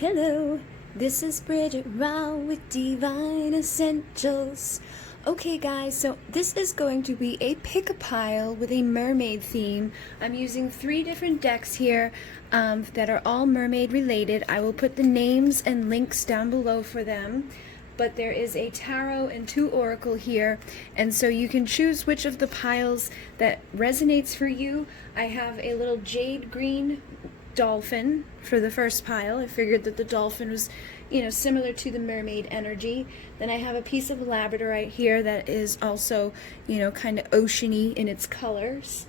Hello, this is Bridget Rao with Divine Essentials. Okay guys, so this is going to be a pick-a-pile with a mermaid theme. I'm using 3 different decks here that are all mermaid related. I will put the names and links down below for them. But there is a tarot and 2 oracle here, and so you can choose which of the piles that resonates for you. I have a little jade green dolphin for the first pile. I figured that the dolphin was, similar to the mermaid energy. Then I have a piece of labradorite here that is also, kind of oceany in its colors.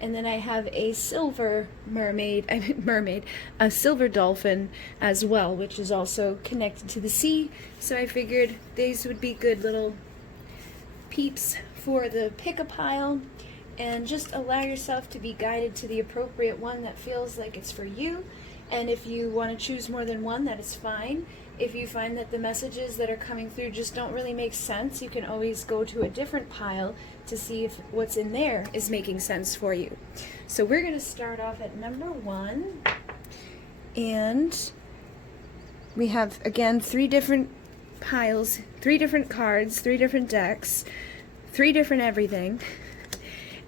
And then I have a silver a silver dolphin as well, which is also connected to the sea. So I figured these would be good little peeps for the pick-a-pile. And just allow yourself to be guided to the appropriate one that feels like it's for you. And if you want to choose more than one, that is fine. If you find that the messages that are coming through just don't really make sense, you can always go to a different pile to see if what's in there is making sense for you. So we're going to start off at number 1. And we have, again, 3 different piles, 3 different cards, 3 different decks, 3 different everything.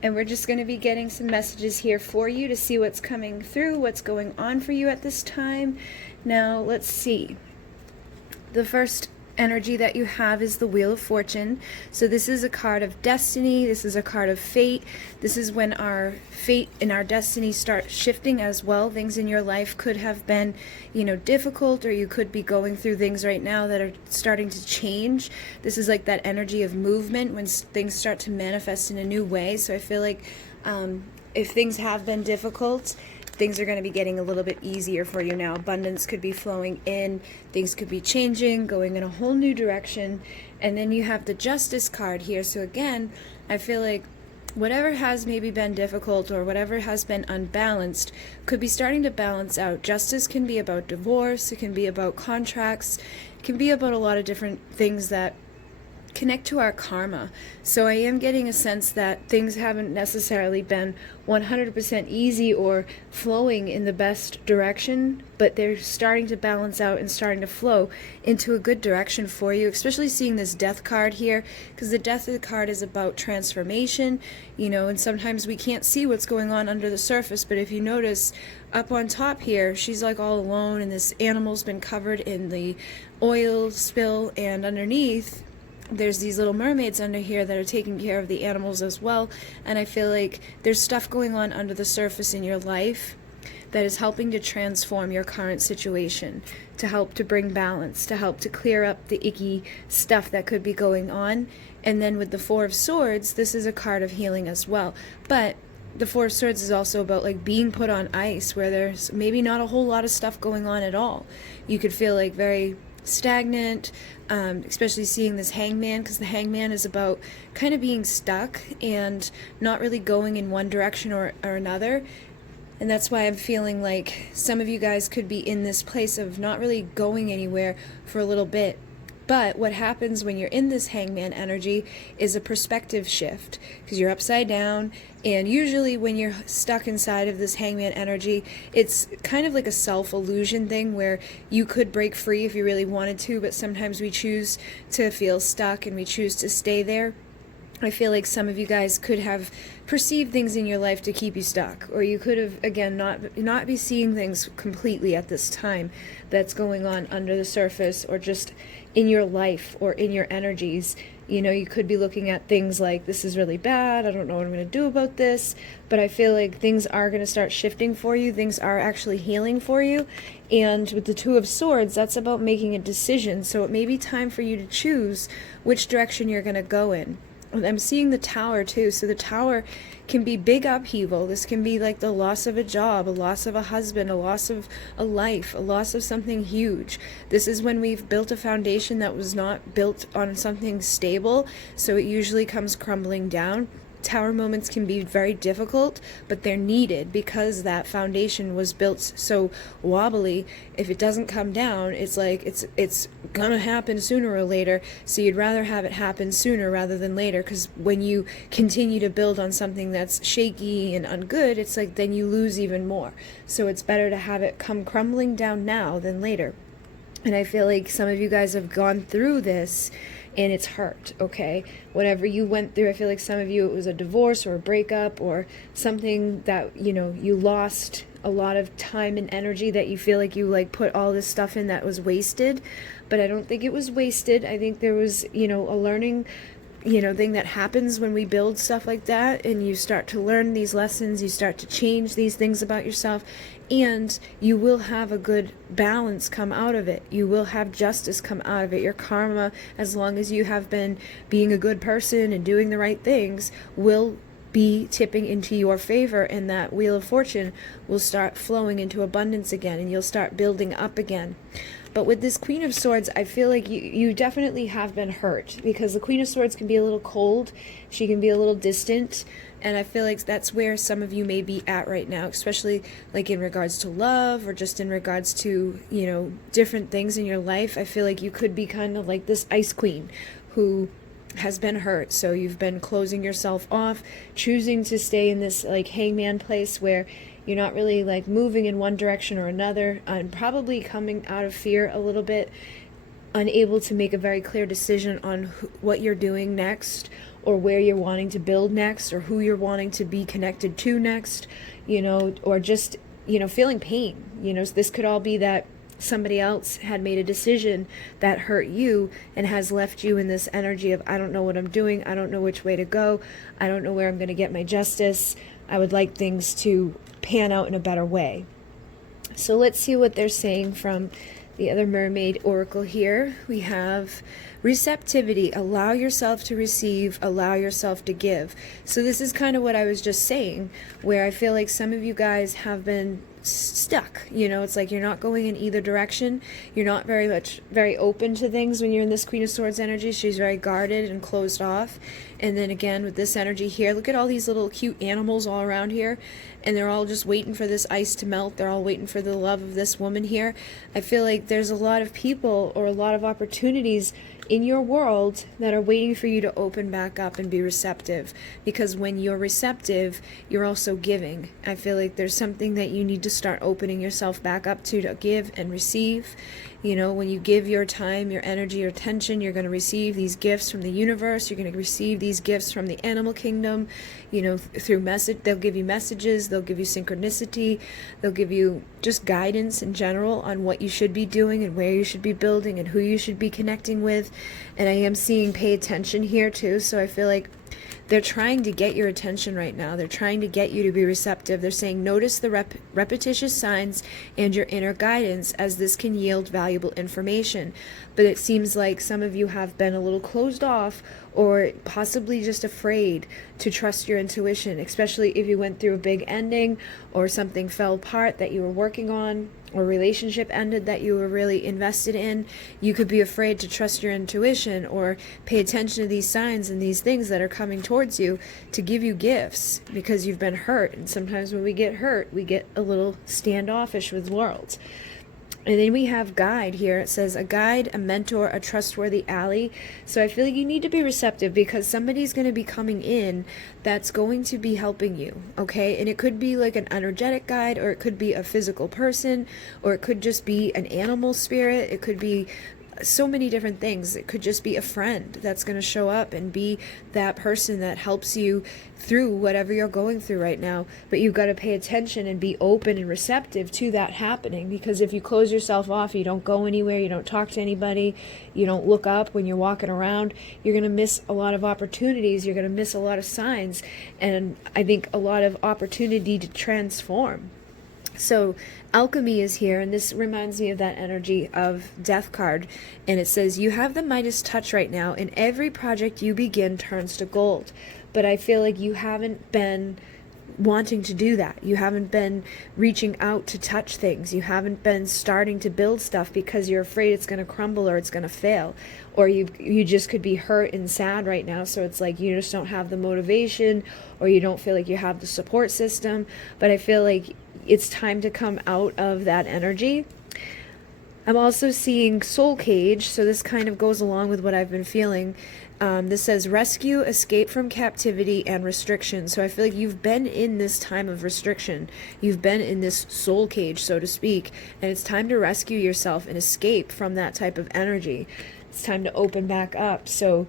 And we're just going to be getting some messages here for you to see what's coming through, what's going on for you at this time. Now, let's see. The first energy that you have is the Wheel of Fortune. So this is a card of destiny. This is a card of fate. This is when our fate and our destiny start shifting as well. Things in your life could have been, difficult, or you could be going through things right now that are starting to change. This is like that energy of movement when things start to manifest in a new way. So I feel like if things have been difficult, things are going to be getting a little bit easier for you now. Abundance could be flowing in, things could be changing, going in a whole new direction. And then you have the Justice card here. So again, I feel like whatever has maybe been difficult or whatever has been unbalanced could be starting to balance out. Justice can be about divorce, it can be about contracts, it can be about a lot of different things that connect to our karma. So I am getting a sense that things haven't necessarily been 100% easy or flowing in the best direction, but they're starting to balance out and starting to flow into a good direction for you, especially seeing this Death card here, because the Death of the card is about transformation, and sometimes we can't see what's going on under the surface, but if you notice up on top here, she's like all alone, and this animal's been covered in the oil spill, and underneath there's these little mermaids under here that are taking care of the animals as well. And I feel like there's stuff going on under the surface in your life that is helping to transform your current situation, to help to bring balance, to help to clear up the icky stuff that could be going on. And then with the 4 of Swords, this is a card of healing as well. But the 4 of Swords is also about like being put on ice, where there's maybe not a whole lot of stuff going on at all. You could feel like very stagnant, especially seeing this Hangman, because the Hangman is about kind of being stuck and not really going in one direction or another. And that's why I'm feeling like some of you guys could be in this place of not really going anywhere for a little bit. But what happens when you're in this Hangman energy is a perspective shift, because you're upside down, and usually when you're stuck inside of this Hangman energy, it's kind of like a self-illusion thing where you could break free if you really wanted to, but sometimes we choose to feel stuck and we choose to stay there. I feel like some of you guys could have perceived things in your life to keep you stuck, or you could have, again, not be seeing things completely at this time that's going on under the surface, or just in your life or in your energies. You could be looking at things like, this is really bad, I don't know what I'm going to do about this, but I feel like things are going to start shifting for you, things are actually healing for you. And with the 2 of Swords, that's about making a decision, so it may be time for you to choose which direction you're going to go in. I'm seeing the Tower too, so the Tower can be big upheaval. This can be like the loss of a job, a loss of a husband, a loss of a life, a loss of something huge. This is when we've built a foundation that was not built on something stable, so it usually comes crumbling down. tower moments can be very difficult, but they're needed because that foundation was built so wobbly. If it doesn't come down, it's like it's gonna happen sooner or later. So you'd rather have it happen sooner rather than later, because when you continue to build on something that's shaky and ungood, it's like then you lose even more. So it's better to have it come crumbling down now than later. And I feel like some of you guys have gone through this and it's hurt, okay? Whatever you went through, I feel like some of you, it was a divorce or a breakup or something that, you know, you lost a lot of time and energy that you feel like you like put all this stuff in that was wasted. But I don't think it was wasted. I think there was, you know, a learning, you know, thing that happens when we build stuff like that, and you start to learn these lessons, you start to change these things about yourself, and you will have a good balance come out of it. You will have justice come out of it. Your karma, as long as you have been being a good person and doing the right things, will be tipping into your favor, and that wheel of fortune will start flowing into abundance again, and you'll start building up again. But with this Queen of Swords, I feel like you definitely have been hurt, because the Queen of Swords can be a little cold. She can be a little distant. And I feel like that's where some of you may be at right now, especially like in regards to love or just in regards to, you know, different things in your life. I feel like you could be kind of like this Ice Queen who has been hurt. So you've been closing yourself off, choosing to stay in this like hangman place where you're not really like moving in one direction or another, and probably coming out of fear a little bit, unable to make a very clear decision on what you're doing next, or where you're wanting to build next, or who you're wanting to be connected to next, you know, or just, you know, feeling pain. You know, this could all be that somebody else had made a decision that hurt you and has left you in this energy of, I don't know what I'm doing, I don't know which way to go, I don't know where I'm going to get my justice, I would like things to pan out in a better way. So let's see what they're saying from the other Mermaid Oracle here. We have receptivity. Allow yourself to receive, allow yourself to give. So this is kind of what I was just saying, where I feel like some of you guys have been stuck. You know, it's like you're not going in either direction. You're not very open to things when you're in this Queen of Swords energy. She's very guarded and closed off. And then again with this energy here, look at all these little cute animals all around here, and they're all just waiting for this ice to melt. They're all waiting for the love of this woman here. I feel like there's a lot of people or a lot of opportunities in your world that are waiting for you to open back up and be receptive, because when you're receptive, you're also giving. I feel like there's something that you need to start opening yourself back up to give and receive. You know, when you give your time, your energy, your attention, you're going to receive these gifts from the universe. You're going to receive these gifts from the animal kingdom, you know, through message. They'll give you messages, they'll give you synchronicity, they'll give you just guidance in general on what you should be doing and where you should be building and who you should be connecting with. And I am seeing pay attention here too, so I feel like they're trying to get your attention right now. They're trying to get you to be receptive. They're saying notice the repetitious signs and your inner guidance, as this can yield valuable information. But it seems like some of you have been a little closed off, or possibly just afraid to trust your intuition, especially if you went through a big ending or something fell apart that you were working on, or relationship ended that you were really invested in. You could be afraid to trust your intuition or pay attention to these signs and these things that are coming towards you to give you gifts, because you've been hurt. And sometimes when we get hurt, we get a little standoffish with worlds. And then we have guide here. It says a guide, a mentor, a trustworthy ally. So I feel like you need to be receptive, because somebody's going to be coming in that's going to be helping you, okay? And it could be like an energetic guide, or it could be a physical person, or it could just be an animal spirit. It could be so many different things. It could just be a friend that's going to show up and be that person that helps you through whatever you're going through right now. But you've got to pay attention and be open and receptive to that happening, because if you close yourself off, you don't go anywhere, you don't talk to anybody, you don't look up when you're walking around, you're going to miss a lot of opportunities, you're going to miss a lot of signs, and I think a lot of opportunity to transform. So alchemy is here, and this reminds me of that energy of Death card, and it says you have the Midas touch right now, and every project you begin turns to gold. But I feel like you haven't been wanting to do that. You haven't been reaching out to touch things. You haven't been starting to build stuff because you're afraid it's going to crumble or it's going to fail. Or you just could be hurt and sad right now. So it's like you just don't have the motivation, or you don't feel like you have the support system. But I feel like it's time to come out of that energy. I'm also seeing soul cage. So this kind of goes along with what I've been feeling. This says rescue, escape from captivity, and restriction. So I feel like you've been in this time of restriction. You've been in this soul cage, so to speak, and it's time to rescue yourself and escape from that type of energy. It's time to open back up so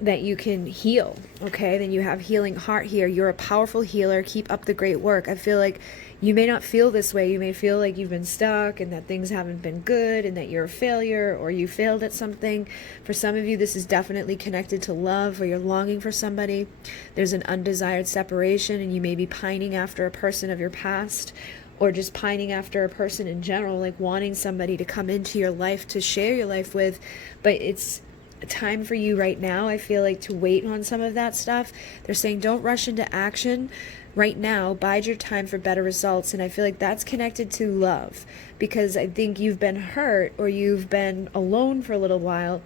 that you can heal, okay? Then you have healing heart here. You're a powerful healer. Keep up the great work. I feel like you may not feel this way. You may feel like you've been stuck and that things haven't been good and that you're a failure or you failed at something. For some of you, this is definitely connected to love, or you're longing for somebody. There's an undesired separation and you may be pining after a person of your past, or just pining after a person in general, like wanting somebody to come into your life to share your life with. But it's time for you right now, I feel like, to wait on some of that stuff. They're saying don't rush into action right now. Bide your time for better results. And I feel like that's connected to love, because I think you've been hurt or you've been alone for a little while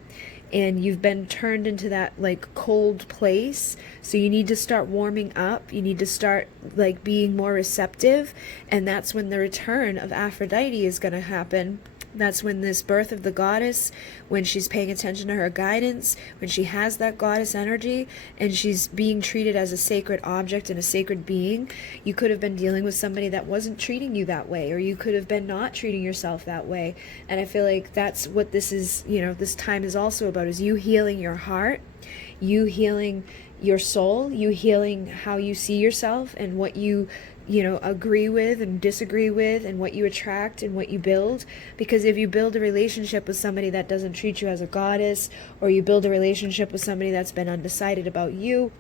and you've been turned into that like cold place. So you need to start warming up. You need to start like being more receptive. And that's when the return of Aphrodite is going to happen. That's when this birth of the goddess, when she's paying attention to her guidance, when she has that goddess energy and she's being treated as a sacred object and a sacred being. You could have been dealing with somebody that wasn't treating you that way, or you could have been not treating yourself that way. And I feel like that's what this is, this time is also about, is you healing your heart, you healing your soul, you healing how you see yourself and what you agree with and disagree with, and what you attract and what you build. Because if you build a relationship with somebody that doesn't treat you as a goddess, or you build a relationship with somebody that's been undecided about you,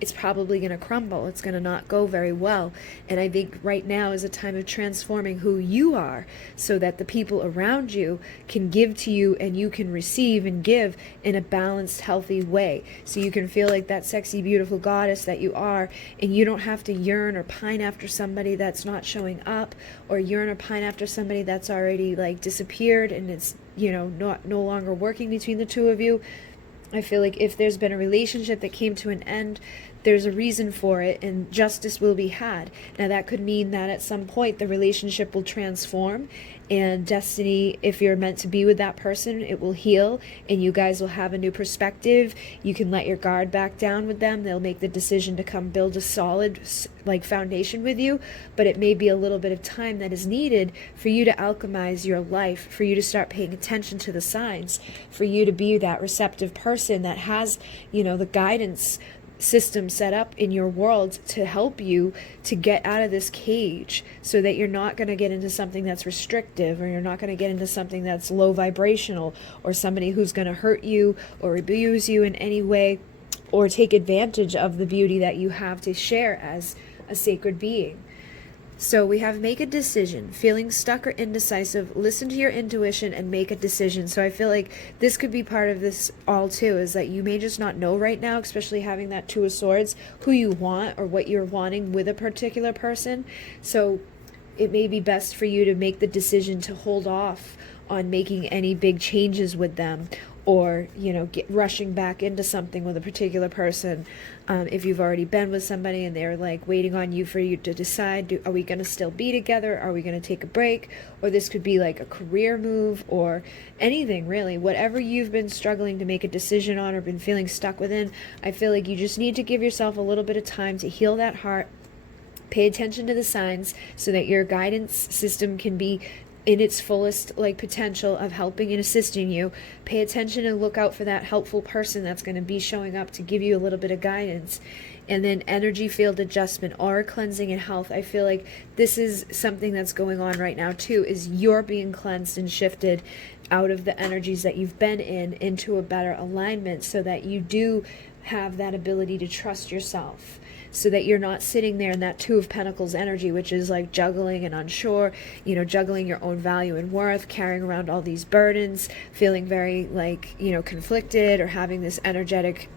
it's probably going to crumble. It's going to not go very well. And I think right now is a time of transforming who you are, so that the people around you can give to you and you can receive and give in a balanced, healthy way. So you can feel like that sexy, beautiful goddess that you are, and you don't have to yearn or pine after somebody that's not showing up, or yearn or pine after somebody that's already like disappeared and it's, no longer working between the two of you. I feel like if there's been a relationship that came to an end, there's a reason for it, and justice will be had. Now that could mean that at some point the relationship will transform, and destiny, if you're meant to be with that person, it will heal and you guys will have a new perspective. You can let your guard back down with them. They'll make the decision to come build a solid foundation with you, but it may be a little bit of time that is needed for you to alchemize your life, for you to start paying attention to the signs, for you to be that receptive person that has, the guidance system set up in your world to help you to get out of this cage, so that you're not going to get into something that's restrictive, or you're not going to get into something that's low vibrational, or somebody who's going to hurt you or abuse you in any way, or take advantage of the beauty that you have to share as a sacred being. So we have make a decision, feeling stuck or indecisive, listen to your intuition and make a decision. So I feel like this could be part of this all too, is that you may just not know right now, especially having that Two of Swords, who you want or what you're wanting with a particular person. So it may be best for you to make the decision to hold off on making any big changes with them, or rushing back into something with a particular person. If you've already been with somebody and they're like waiting on you for you to decide, are we going to still be together? Are we going to take a break? Or this could be like a career move, or anything really, whatever you've been struggling to make a decision on or been feeling stuck within. I feel like you just need to give yourself a little bit of time to heal that heart, pay attention to the signs, so that your guidance system can be in its fullest potential of helping and assisting you. Pay attention and look out for that helpful person that's going to be showing up to give you a little bit of guidance. And then energy field adjustment, aura cleansing and health. I feel like this is something that's going on right now too, is you're being cleansed and shifted out of the energies that you've been in into a better alignment, so that you do have that ability to trust yourself, so that you're not sitting there in that Two of Pentacles energy, which is like juggling and unsure, juggling your own value and worth, carrying around all these burdens, feeling very conflicted, or having this energetic,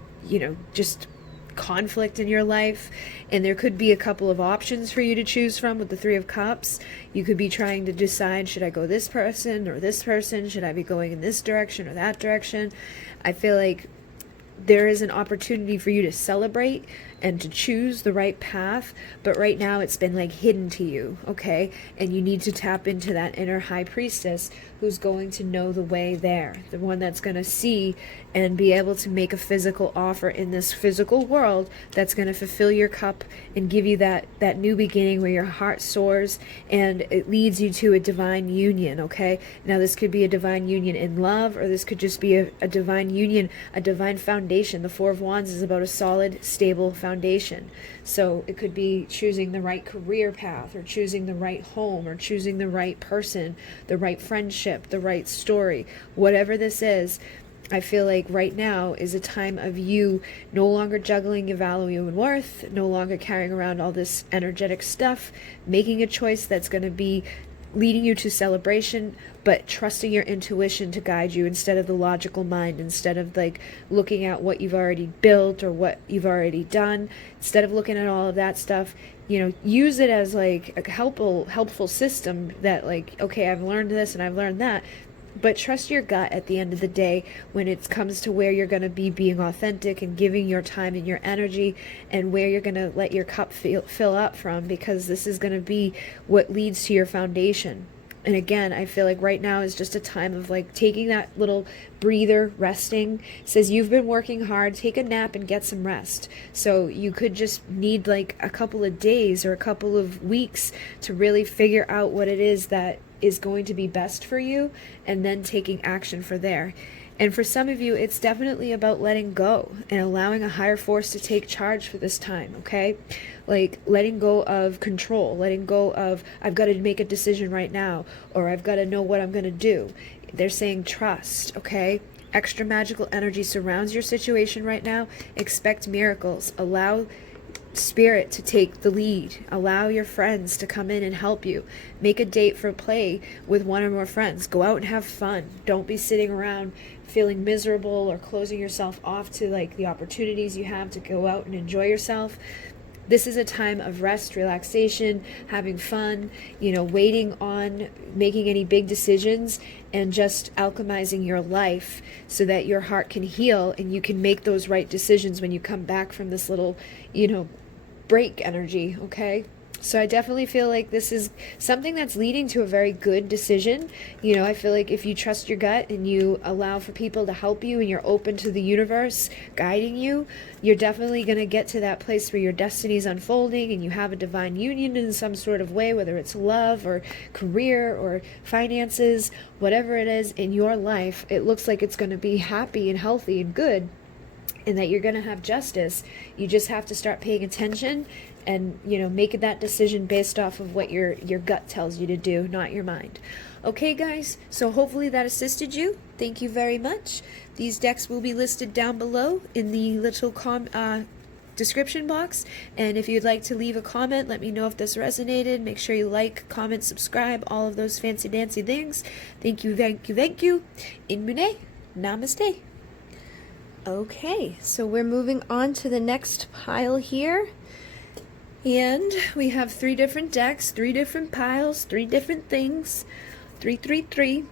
just conflict in your life, and there could be a couple of options for you to choose from with the Three of Cups. You could be trying to decide, should I go this person or this person? Should I be going in this direction or that direction? I feel like there is an opportunity for you to celebrate and to choose the right path, but right now it's been like hidden to you, okay? And you need to tap into that inner high priestess who's going to know the way there, the one that's going to see and be able to make a physical offer in this physical world that's going to fulfill your cup and give you that new beginning where your heart soars and it leads you to a divine union, okay? Now this could be a divine union in love, or this could just be a divine union, a divine foundation. The Four of Wands is about a solid, stable foundation. So it could be choosing the right career path, or choosing the right home, or choosing the right person, the right friendship, the right story. Whatever this is, I feel like right now is a time of you no longer juggling your value and worth, no longer carrying around all this energetic stuff, making a choice that's going to be leading you to celebration, but trusting your intuition to guide you instead of the logical mind, instead of like looking at what you've already built or what you've already done. Instead of looking at all of that stuff, you know, use it as like a helpful system that like, okay, I've learned this and I've learned that. But trust your gut at the end of the day when it comes to where you're going to be being authentic and giving your time and your energy, and where you're going to let your cup fill up from, because this is going to be what leads to your foundation. And again, I feel like right now is just a time of like taking that little breather, resting. It says you've been working hard, take a nap and get some rest. So you could just need like a couple of days or a couple of weeks to really figure out what it is that is going to be best for you, and then taking action for there. And for some of you, it's definitely about letting go and allowing a higher force to take charge for this time, okay? Like letting go of control, letting go of, I've got to make a decision right now, or I've got to know what I'm going to do. They're saying trust, okay? Extra magical energy surrounds your situation right now. Expect miracles. Allow Spirit to take the lead. Allow your friends to come in and help you. Make a date for play with one or more friends. Go out and have fun. Don't be sitting around feeling miserable or closing yourself off to like the opportunities you have to go out and enjoy yourself. This is a time of rest, relaxation, having fun, you know, waiting on making any big decisions, and just alchemizing your life so that your heart can heal and you can make those right decisions when you come back from this little, you know, break energy, okay? So I definitely feel like this is something that's leading to a very good decision. You know, I feel like if you trust your gut and you allow for people to help you and you're open to the universe guiding you, you're definitely going to get to that place where your destiny is unfolding and you have a divine union in some sort of way, whether it's love or career or finances, whatever it is in your life. It looks like it's going to be happy and healthy and good, and that you're going to have justice. You just have to start paying attention and, you know, make that decision based off of what your gut tells you to do, not your mind. Okay, guys, so hopefully that assisted you. Thank you very much. These decks will be listed down below in the little description box, and if you'd like to leave a comment, let me know if this resonated. Make sure you like, comment, subscribe, all of those fancy dancy things. Thank you, thank you, thank you. In Mune, namaste. Okay, so we're moving on to the next pile here. And we have 3 different decks, 3 different piles, 3 different things, 3, 3, 3.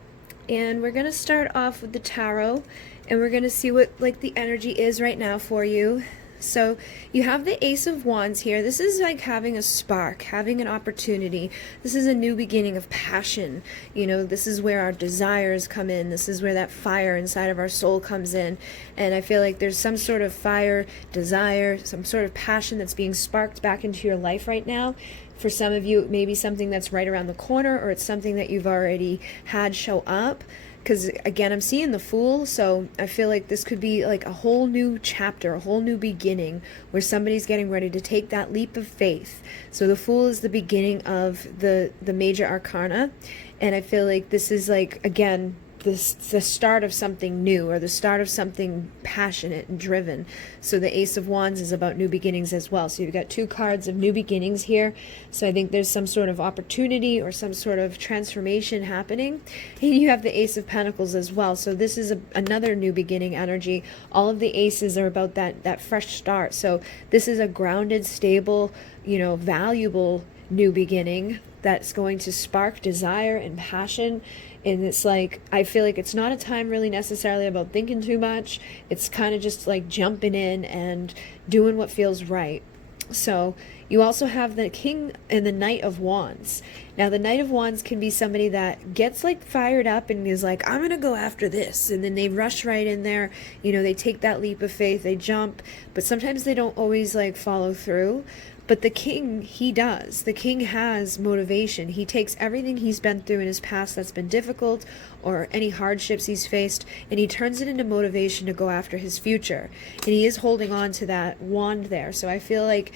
And we're going to start off with the tarot, and we're going to see what like the energy is right now for you. So you have the Ace of Wands here. This is like having a spark, having an opportunity. This is a new beginning of passion. You know, this is where our desires come in. This is where that fire inside of our soul comes in. And I feel like there's some sort of fire, desire, some sort of passion that's being sparked back into your life right now. For some of you, it may be something that's right around the corner, or it's something that you've already had show up. Because again, I'm seeing the Fool, so I feel like this could be like a whole new chapter, a whole new beginning, where somebody's getting ready to take that leap of faith. So the Fool is the beginning of the major arcana, and I feel like this is like, again, the start of something new, or the start of something passionate and driven. So the Ace of Wands is about new beginnings as well. So you've got 2 cards of new beginnings here. So I think there's some sort of opportunity or some sort of transformation happening. And you have the Ace of Pentacles as well. So this is another new beginning energy. All of the aces are about that fresh start. So this is a grounded, stable, valuable new beginning that's going to spark desire and passion. And it's like, I feel like it's not a time really necessarily about thinking too much. It's kind of just like jumping in and doing what feels right. So you also have the King and the Knight of Wands. Now the Knight of Wands can be somebody that gets like fired up and is like, I'm gonna go after this, and then they rush right in there. They take that leap of faith, they jump, but sometimes they don't always like follow through. But the King, he does. The King has motivation. He takes everything he's been through in his past that's been difficult, or any hardships he's faced, and he turns it into motivation to go after his future. And he is holding on to that wand there. So I feel like,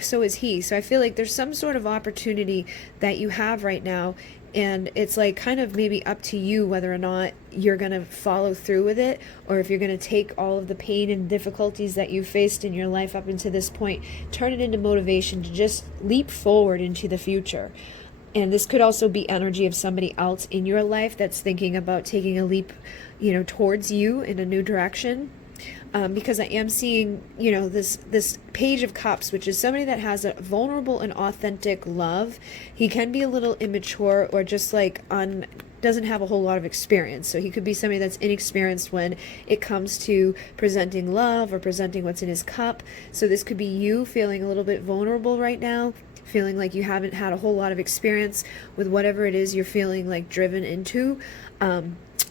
so is he. So I feel like there's some sort of opportunity that you have right now, and it's like kind of maybe up to you whether or not you're going to follow through with it, or if you're going to take all of the pain and difficulties that you've faced in your life up until this point, turn it into motivation to just leap forward into the future. And this could also be energy of somebody else in your life that's thinking about taking a leap, towards you in a new direction. Because I am seeing, this Page of Cups, which is somebody that has a vulnerable and authentic love. He can be a little immature, or just like doesn't have a whole lot of experience. So he could be somebody that's inexperienced when it comes to presenting love or presenting what's in his cup. So this could be you feeling a little bit vulnerable right now, feeling like you haven't had a whole lot of experience with whatever it is you're feeling like driven into.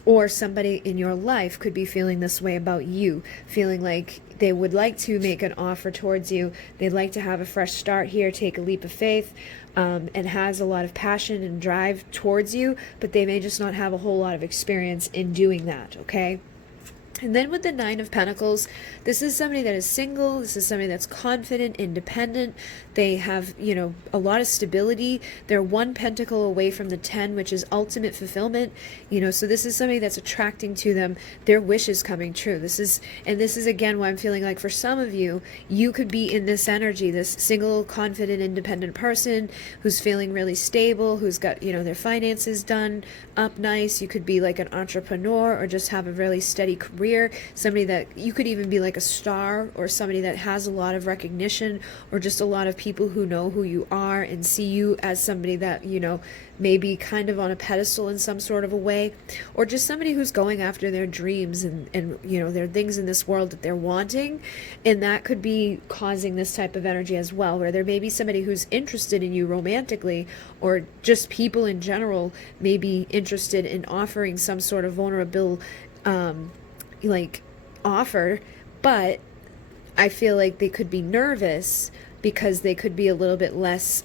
Or somebody in your life could be feeling this way about you, feeling like they would like to make an offer towards you. They'd like to have a fresh start here, take a leap of faith, and has a lot of passion and drive towards you, but they may just not have a whole lot of experience in doing that, okay? And then with the Nine of Pentacles, this is somebody that is single. This is somebody that's confident, independent. They have, a lot of stability. They're 1 pentacle away from the 10, which is ultimate fulfillment. So this is somebody that's attracting to them their wishes coming true. This is again why I'm feeling like for some of you, you could be in this energy, this single, confident, independent person who's feeling really stable, who's got, their finances done up nice. You could be like an entrepreneur, or just have a really steady career. Somebody that you could even be like a star, or somebody that has a lot of recognition, or just a lot of people who know who you are and see you as somebody that, maybe kind of on a pedestal in some sort of a way, or just somebody who's going after their dreams and there are things in this world that they're wanting, and that could be causing this type of energy as well, where there may be somebody who's interested in you romantically, or just people in general may be interested in offering some sort of vulnerable offer, but I feel like they could be nervous because they could be a little bit less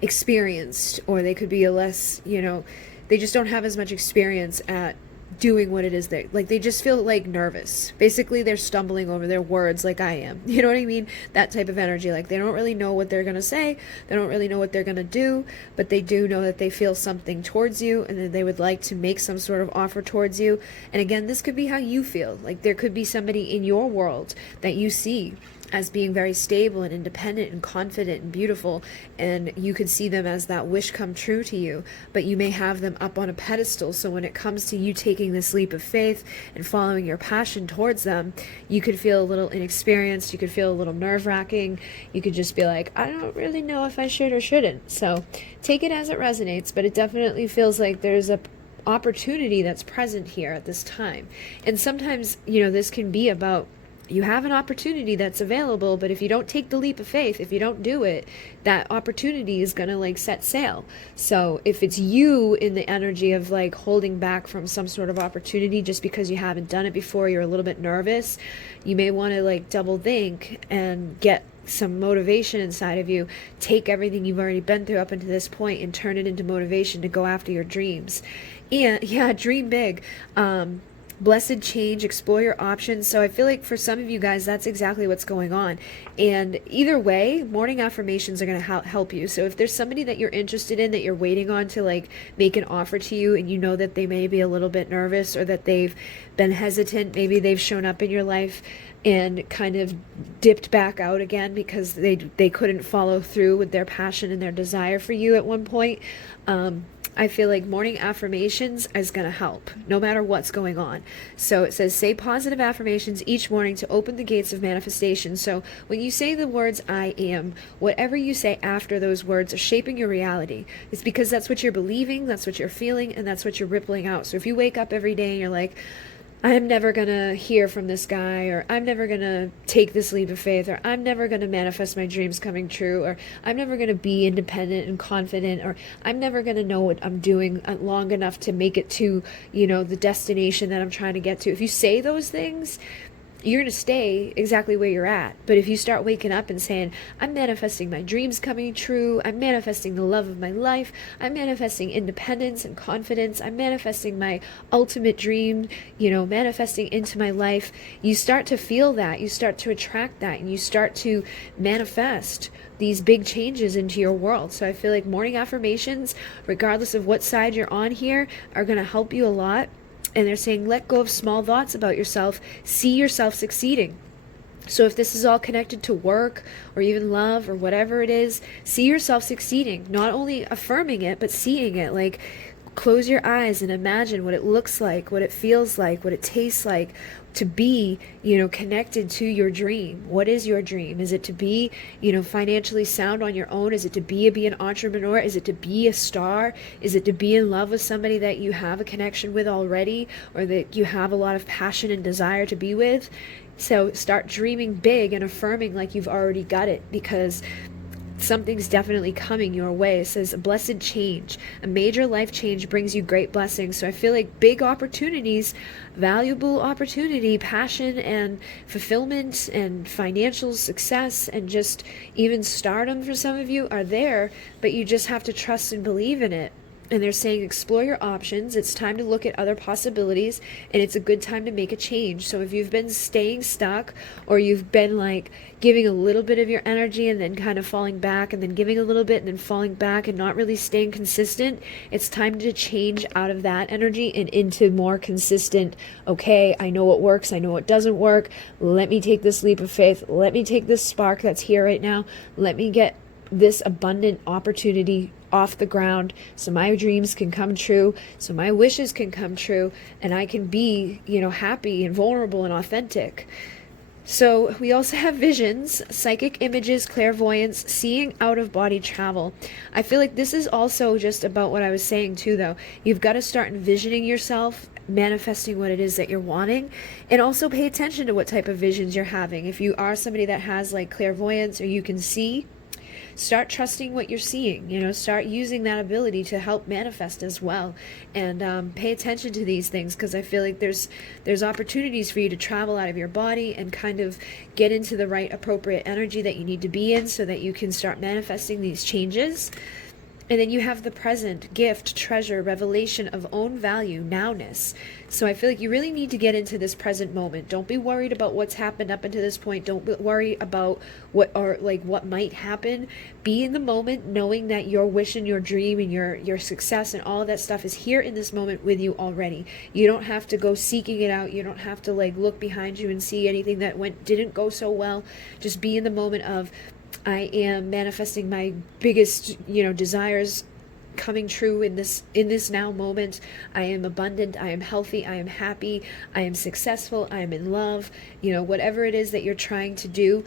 experienced, or they could be they just don't have as much experience at doing what it is they just feel like nervous. Basically, they're stumbling over their words like I am. You know what I mean? That type of energy. Like they don't really know what they're going to say. They don't really know what they're going to do, but they do know that they feel something towards you, and that they would like to make some sort of offer towards you. And again, this could be how you feel. Like there could be somebody in your world that you see as being very stable and independent and confident and beautiful, and you could see them as that wish come true to you, but you may have them up on a pedestal. So when it comes to you taking this leap of faith and following your passion towards them, you could feel a little inexperienced, you could feel a little nerve-wracking, you could just be like, I don't really know if I should or shouldn't. So take it as it resonates, but it definitely feels like there's a opportunity that's present here at this time. And sometimes, this can be about, you have an opportunity that's available, but if you don't take the leap of faith, if you don't do it, that opportunity is going to set sail. So if it's you in the energy of holding back from some sort of opportunity just because you haven't done it before, you're a little bit nervous, you may want to double think and get some motivation inside of you. Take everything you've already been through up until this point and turn it into motivation to go after your dreams. And yeah, dream big. blessed change, explore your options. So I feel like for some of you guys, that's exactly what's going on. And either way, morning affirmations are going to help you. So if there's somebody that you're interested in, that you're waiting on to like make an offer to you, and you know that they may be a little bit nervous, or that they've been hesitant, maybe they've shown up in your life and kind of dipped back out again because they couldn't follow through with their passion and their desire for you at one point. I feel like morning affirmations is going to help no matter what's going on. So it says, say positive affirmations each morning to open the gates of manifestation. So when you say the words I am, whatever you say after those words are shaping your reality. It's because that's what you're believing, that's what you're feeling, and that's what you're rippling out. So if you wake up every day and you're like, I'm never going to hear from this guy, or I'm never going to take this leap of faith, or I'm never going to manifest my dreams coming true, or I'm never going to be independent and confident, or I'm never going to know what I'm doing long enough to make it to, the destination that I'm trying to get to. If you say those things, you're going to stay exactly where you're at. But if you start waking up and saying, I'm manifesting my dreams coming true, I'm manifesting the love of my life, I'm manifesting independence and confidence, I'm manifesting my ultimate dream, manifesting into my life, you start to feel that, you start to attract that, and you start to manifest these big changes into your world. So I feel like morning affirmations, regardless of what side you're on here, are going to help you a lot. And they're saying, let go of small thoughts about yourself. See yourself succeeding. So if this is all connected to work or even love or whatever it is, see yourself succeeding. Not only affirming it, but seeing it. Like, close your eyes and imagine what it looks like, what it feels like, what it tastes like to be, connected to your dream. What is your dream? Is it to be, financially sound on your own? Is it to be an entrepreneur? Is it to be a star? Is it to be in love with somebody that you have a connection with already, or that you have a lot of passion and desire to be with? So start dreaming big and affirming like you've already got it, because something's definitely coming your way. It says a blessed change. A major life change brings you great blessings. So I feel like big opportunities, valuable opportunity, passion and fulfillment and financial success and just even stardom for some of you are there, but you just have to trust and believe in it. And they're saying explore your options. It's time to look at other possibilities, and it's a good time to make a change. So if you've been staying stuck, or you've been like giving a little bit of your energy and then kind of falling back, and then giving a little bit and then falling back and not really staying consistent, it's time to change out of that energy and into more consistent, okay, I know what works, I know what doesn't work. Let me take this leap of faith. Let me take this spark that's here right now. Let me get this abundant opportunity off the ground so my dreams can come true, so my wishes can come true, and I can be, happy and vulnerable and authentic. So we also have visions, psychic images, clairvoyance, seeing out of body travel. I feel like this is also just about what I was saying too, though. You've got to start envisioning yourself manifesting what it is that you're wanting, and also pay attention to what type of visions you're having. If you are somebody that has like clairvoyance, or you can see, start trusting what you're seeing, start using that ability to help manifest as well. And pay attention to these things, because I feel like there's opportunities for you to travel out of your body and kind of get into the right appropriate energy that you need to be in, so that you can start manifesting these changes. And then you have the present, gift, treasure, revelation of own value, nowness. So I feel like you really need to get into this present moment. Don't be worried about what's happened up until this point. Don't worry about what might happen. Be in the moment, knowing that your wish and your dream and your success and all of that stuff is here in this moment with you already. You don't have to go seeking it out. You don't have to look behind you and see anything that didn't go so well. Just be in the moment of, I am manifesting my biggest, desires coming true in this now moment. I am abundant, I am healthy, I am happy, I am successful, I am in love. Whatever it is that you're trying to do,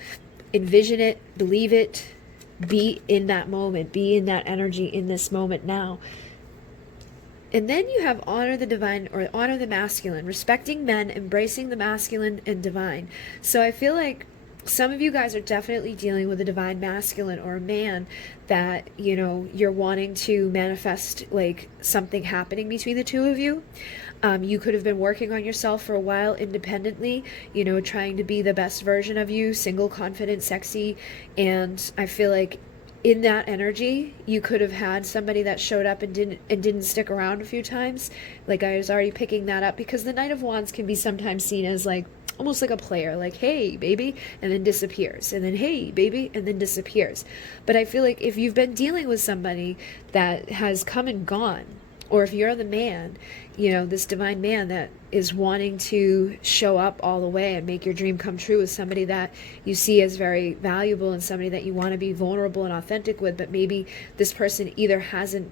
envision it, believe it, be in that moment, be in that energy in this moment now. And then you have honor the divine, or honor the masculine, respecting men, embracing the masculine and divine. So I feel like some of you guys are definitely dealing with a divine masculine, or a man that, you're wanting to manifest something happening between the two of you. You could have been working on yourself for a while independently, trying to be the best version of you, single, confident, sexy. And I feel like in that energy, you could have had somebody that showed up and didn't stick around a few times. Like, I was already picking that up, because the Knight of Wands can be sometimes seen as like almost like a player, like, hey baby, and then disappears, and then hey baby, and then disappears. But I feel like if you've been dealing with somebody that has come and gone, or if you're the man, you know, this divine man that is wanting to show up all the way and make your dream come true with somebody that you see as very valuable and somebody that you want to be vulnerable and authentic with, but maybe this person either hasn't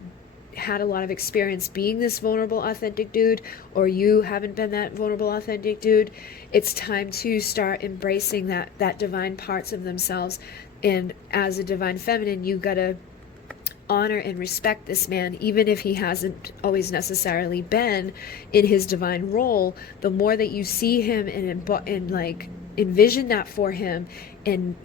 had a lot of experience being this vulnerable, authentic dude, or you haven't been that vulnerable, authentic dude. It's time to start embracing that divine parts of themselves. And as a divine feminine, you gotta honor and respect this man, even if he hasn't always necessarily been in his divine role. The more that you see him and like envision that for him, and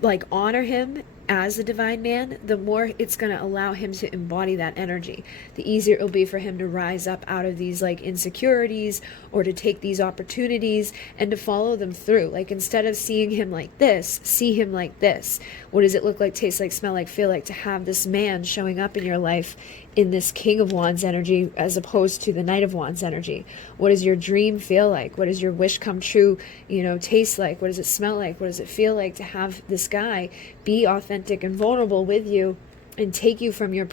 like honor him as a divine man, the more it's going to allow him to embody that energy. The easier it'll be for him to rise up out of these like insecurities, or to take these opportunities and to follow them through. Like, instead of seeing him like this, see him like this. What does it look like, taste like, smell like, feel like to have this man showing up in your life in this King of Wands energy, as opposed to the Knight of Wands energy? What does your dream feel like? What does your wish come true, you know, taste like? What does it smell like? What does it feel like to have this guy be authentic and vulnerable with you, and take you from your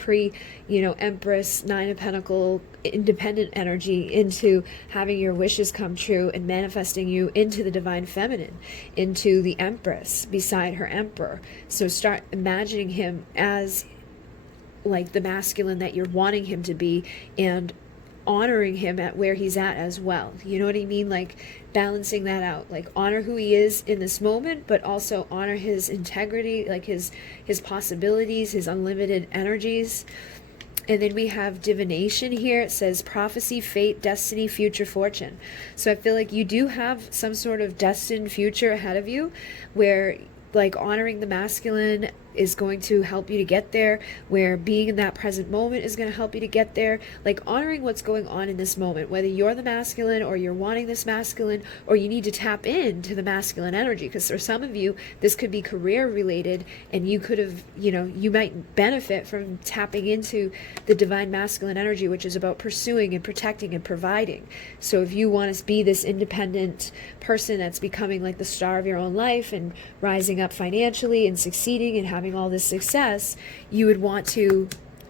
Empress, Nine of Pentacles, independent energy into having your wishes come true and manifesting you into the divine feminine, into the Empress beside her Emperor. So start imagining him as like the masculine that you're wanting him to be, and honoring him at where he's at as well. You know what I mean? Like, balancing that out. Like, honor who he is in this moment, but also honor his integrity, like his possibilities, his unlimited energies. And then we have divination here. It says prophecy, fate, destiny, future, fortune. So I feel like you do have some sort of destined future ahead of you, where like honoring the masculine is going to help you to get there, where being in that present moment is going to help you to get there. Like, honoring what's going on in this moment, whether you're the masculine or you're wanting this masculine, or you need to tap into the masculine energy. Because for some of you, this could be career related, and you could have, you might benefit from tapping into the divine masculine energy, which is about pursuing and protecting and providing. So if you want to be this independent person that's becoming like the star of your own life and rising up financially and succeeding and having all this success, you would want to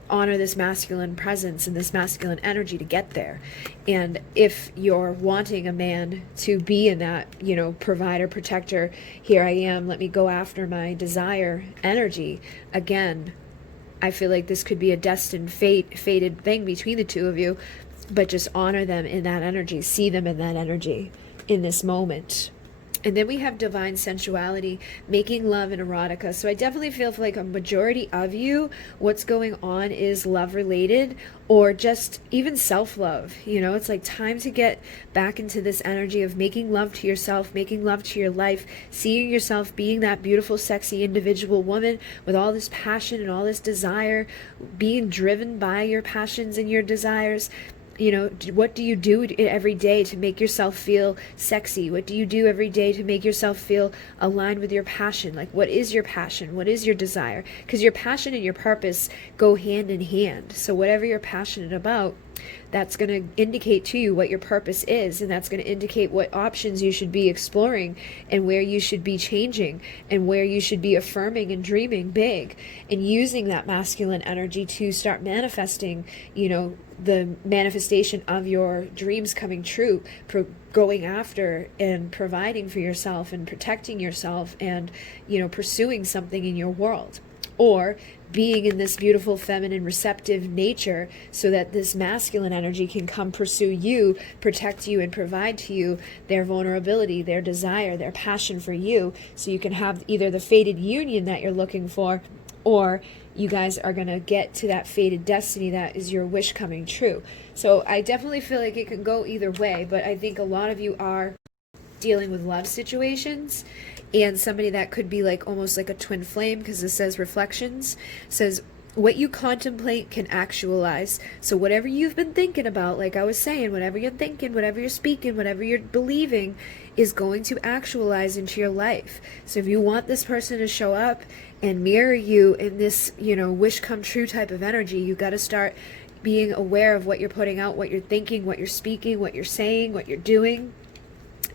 honor this masculine presence and this masculine energy to get there. And if you're wanting a man to be in that, provider, protector, here I am, let me go after my desire energy, again, I feel like this could be a destined fated thing between the two of you, but just honor them in that energy, see them in that energy in this moment. And then we have divine sensuality, making love and erotica. So I definitely feel for like a majority of you, what's going on is love related, or just even self-love. It's like time to get back into this energy of making love to yourself, making love to your life, seeing yourself being that beautiful, sexy individual woman with all this passion and all this desire, being driven by your passions and your desires. What do you do every day to make yourself feel sexy? What do you do every day to make yourself feel aligned with your passion? Like, what is your passion? What is your desire? Because your passion and your purpose go hand in hand. So whatever you're passionate about, that's going to indicate to you what your purpose is, and that's going to indicate what options you should be exploring, and where you should be changing, and where you should be affirming and dreaming big, and using that masculine energy to start manifesting, the manifestation of your dreams coming true, going after and providing for yourself and protecting yourself, and pursuing something in your world, or being in this beautiful feminine receptive nature, so that this masculine energy can come pursue you, protect you, and provide to you their vulnerability, their desire, their passion for you, so you can have either the fated union that you're looking for, or you guys are going to get to that fated destiny that is your wish coming true. So I definitely feel like it can go either way, but I think a lot of you are dealing with love situations, and somebody that could be like almost like a twin flame, because this says reflections, says what you contemplate can actualize. So whatever you've been thinking about, like I was saying, whatever you're thinking, whatever you're speaking, whatever you're believing is going to actualize into your life. So if you want this person to show up and mirror you in this, wish come true type of energy, you got to start being aware of what you're putting out, what you're thinking, what you're speaking, what you're saying, what you're doing.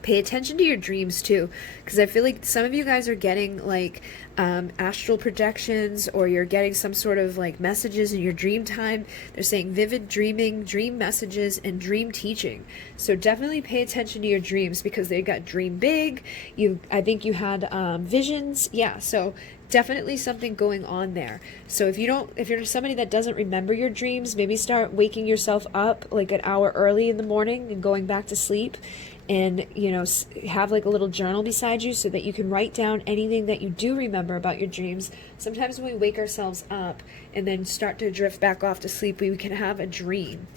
Pay attention to your dreams too, because I feel like some of you guys are getting like astral projections, or you're getting some sort of like messages in your dream time. They're saying vivid dreaming, dream messages, and dream teaching. So definitely pay attention to your dreams, because they got dream big. I think you had visions. Yeah, so definitely something going on there. So if you're somebody that doesn't remember your dreams, maybe start waking yourself up like an hour early in the morning and going back to sleep, and have like a little journal beside you so that you can write down anything that you do remember about your dreams. Sometimes when we wake ourselves up and then start to drift back off to sleep, we can have a dream.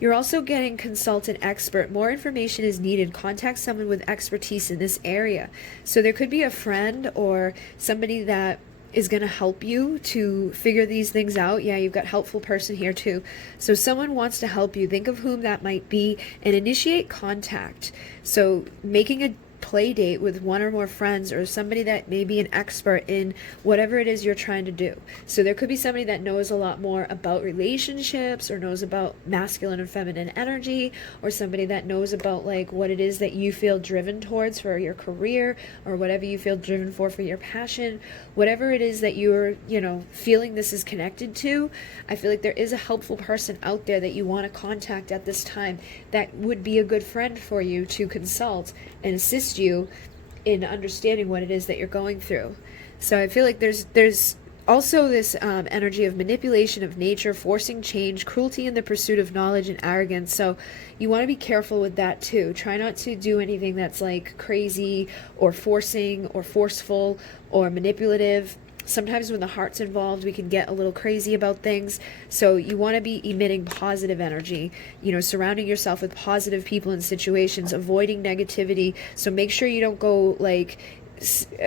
You're also getting consultant expert. More information is needed. Contact someone with expertise in this area. So there could be a friend or somebody that is going to help you to figure these things out. Yeah, you've got helpful person here too. So someone wants to help you. Think of whom that might be and initiate contact. So making a play date with one or more friends, or somebody that may be an expert in whatever it is you're trying to do. So there could be somebody that knows a lot more about relationships, or knows about masculine and feminine energy, or somebody that knows about like what it is that you feel driven towards for your career, or whatever you feel driven for your passion. Whatever it is that you're feeling this is connected to, I feel like there is a helpful person out there that you want to contact at this time that would be a good friend for you to consult and assist you in understanding what it is that you're going through. So I feel like there's also this energy of manipulation of nature, forcing change, cruelty in the pursuit of knowledge, and arrogance. So you want to be careful with that too. Try not to do anything that's like crazy or forcing or forceful or manipulative. Sometimes when the heart's involved, we can get a little crazy about things. So you want to be emitting positive energy, surrounding yourself with positive people and situations, avoiding negativity. So make sure you don't go like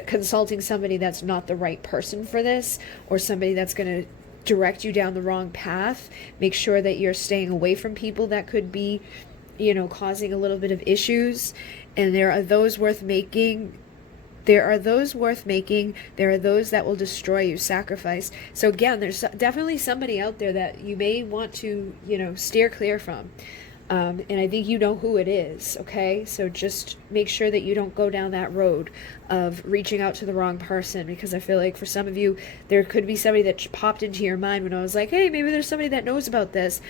consulting somebody that's not the right person for this, or somebody that's going to direct you down the wrong path. Make sure that you're staying away from people that could be, causing a little bit of issues. And there are those worth making. There are those that will destroy you, sacrifice. So again, there's definitely somebody out there that you may want to, steer clear from. And I think you know who it is, okay? So just make sure that you don't go down that road of reaching out to the wrong person, because I feel like for some of you, there could be somebody that popped into your mind when I was like, hey, maybe there's somebody that knows about this,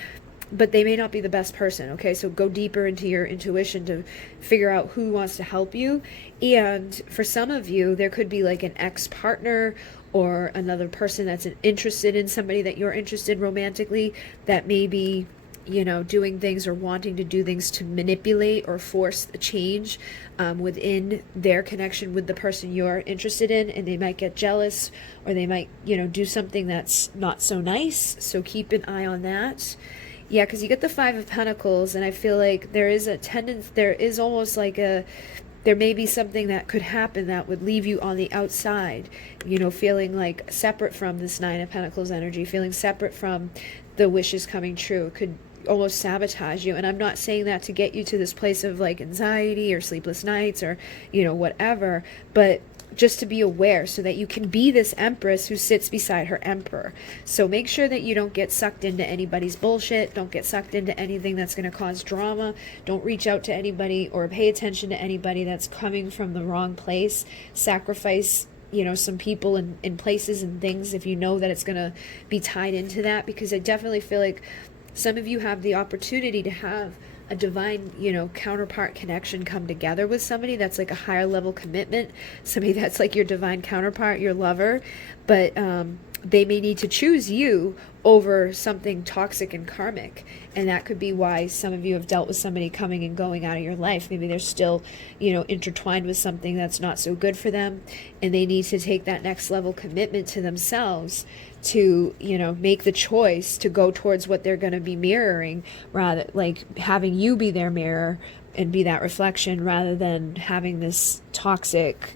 but they may not be the best person, okay? So go deeper into your intuition to figure out who wants to help you. And for some of you, there could be like an ex-partner or another person that's interested in somebody that you're interested romantically, that may be, doing things or wanting to do things to manipulate or force a change within their connection with the person you're interested in. And they might get jealous, or they might, do something that's not so nice. So keep an eye on that. Yeah, because you get the Five of Pentacles, and I feel like there is a tendency, there is almost like there may be something that could happen that would leave you on the outside, feeling like separate from this Nine of Pentacles energy, feeling separate from the wishes coming true. It could almost sabotage you. And I'm not saying that to get you to this place of like anxiety or sleepless nights or, whatever, but just to be aware so that you can be this empress who sits beside her emperor. So make sure that you don't get sucked into anybody's bullshit. Don't get sucked into anything that's going to cause drama. Don't reach out to anybody or pay attention to anybody that's coming from the wrong place. Sacrifice, some people in places and things if you know that it's going to be tied into that, because I definitely feel like some of you have the opportunity to have a divine, counterpart connection come together with somebody that's like a higher level commitment, somebody that's like your divine counterpart, your lover, but they may need to choose you over something toxic and karmic. And that could be why some of you have dealt with somebody coming and going out of your life. Maybe they're still, intertwined with something that's not so good for them, and they need to take that next level commitment to themselves to, make the choice to go towards what they're going to be mirroring, rather like having you be their mirror and be that reflection, rather than having this toxic,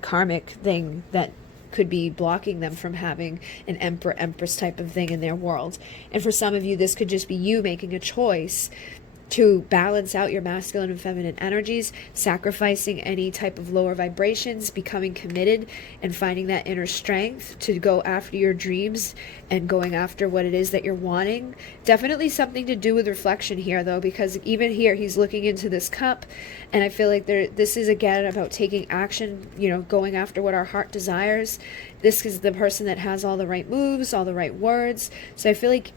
karmic thing that could be blocking them from having an emperor, empress type of thing in their world. And for some of you, this could just be you making a choice to balance out your masculine and feminine energies, sacrificing any type of lower vibrations, becoming committed and finding that inner strength to go after your dreams and going after what it is that you're wanting. Definitely something to do with reflection here, though, because even here he's looking into this cup, and I feel like this is again about taking action, you know, going after what our heart desires. This is the person that has all the right moves, all the right words. So I feel like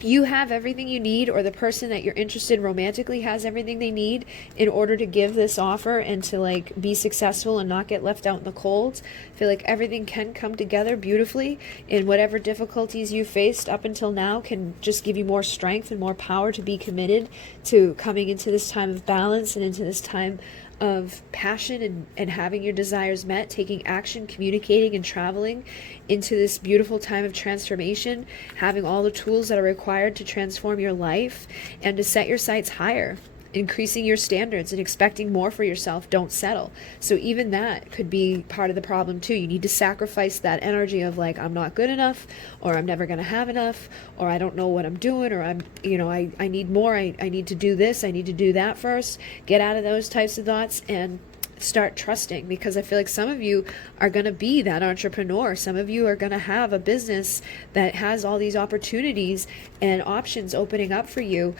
you have everything you need, or the person that you're interested in romantically has everything they need in order to give this offer and to like be successful and not get left out in the cold. I feel like everything can come together beautifully, and whatever difficulties you faced up until now can just give you more strength and more power to be committed to coming into this time of balance and into this time of passion and having your desires met, taking action, communicating and traveling into this beautiful time of transformation, having all the tools that are required to transform your life and to set your sights higher, increasing your standards and expecting more for yourself. Don't settle. So even that could be part of the problem too. You need to sacrifice that energy of like, I'm not good enough, or I'm never going to have enough, or I don't know what I'm doing, or I'm, you know, I need more. I need to do this. I need to do that first. Get out of those types of thoughts and start trusting, because I feel like some of you are going to be that entrepreneur. Some of you are going to have a business that has all these opportunities and options opening up for you.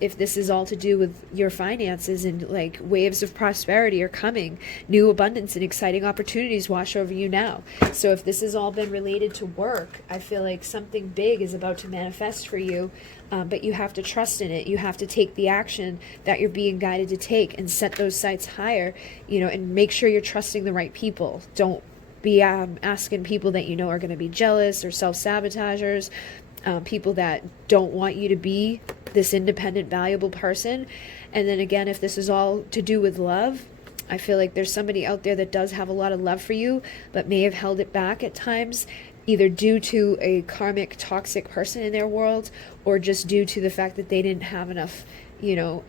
If this is all to do with your finances, and like waves of prosperity are coming, new abundance and exciting opportunities wash over you now. So if this has all been related to work, I feel like something big is about to manifest for you. But you have to trust in it. You have to take the action that you're being guided to take and set those sights higher, you know, and make sure you're trusting the right people. Don't be asking people that you know are going to be jealous or self-sabotagers, people that don't want you to be this independent, valuable person. And then again, if this is all to do with love, I feel like there's somebody out there that does have a lot of love for you, but may have held it back at times, either due to a karmic toxic person in their world, or just due to the fact that they didn't have enough, you know,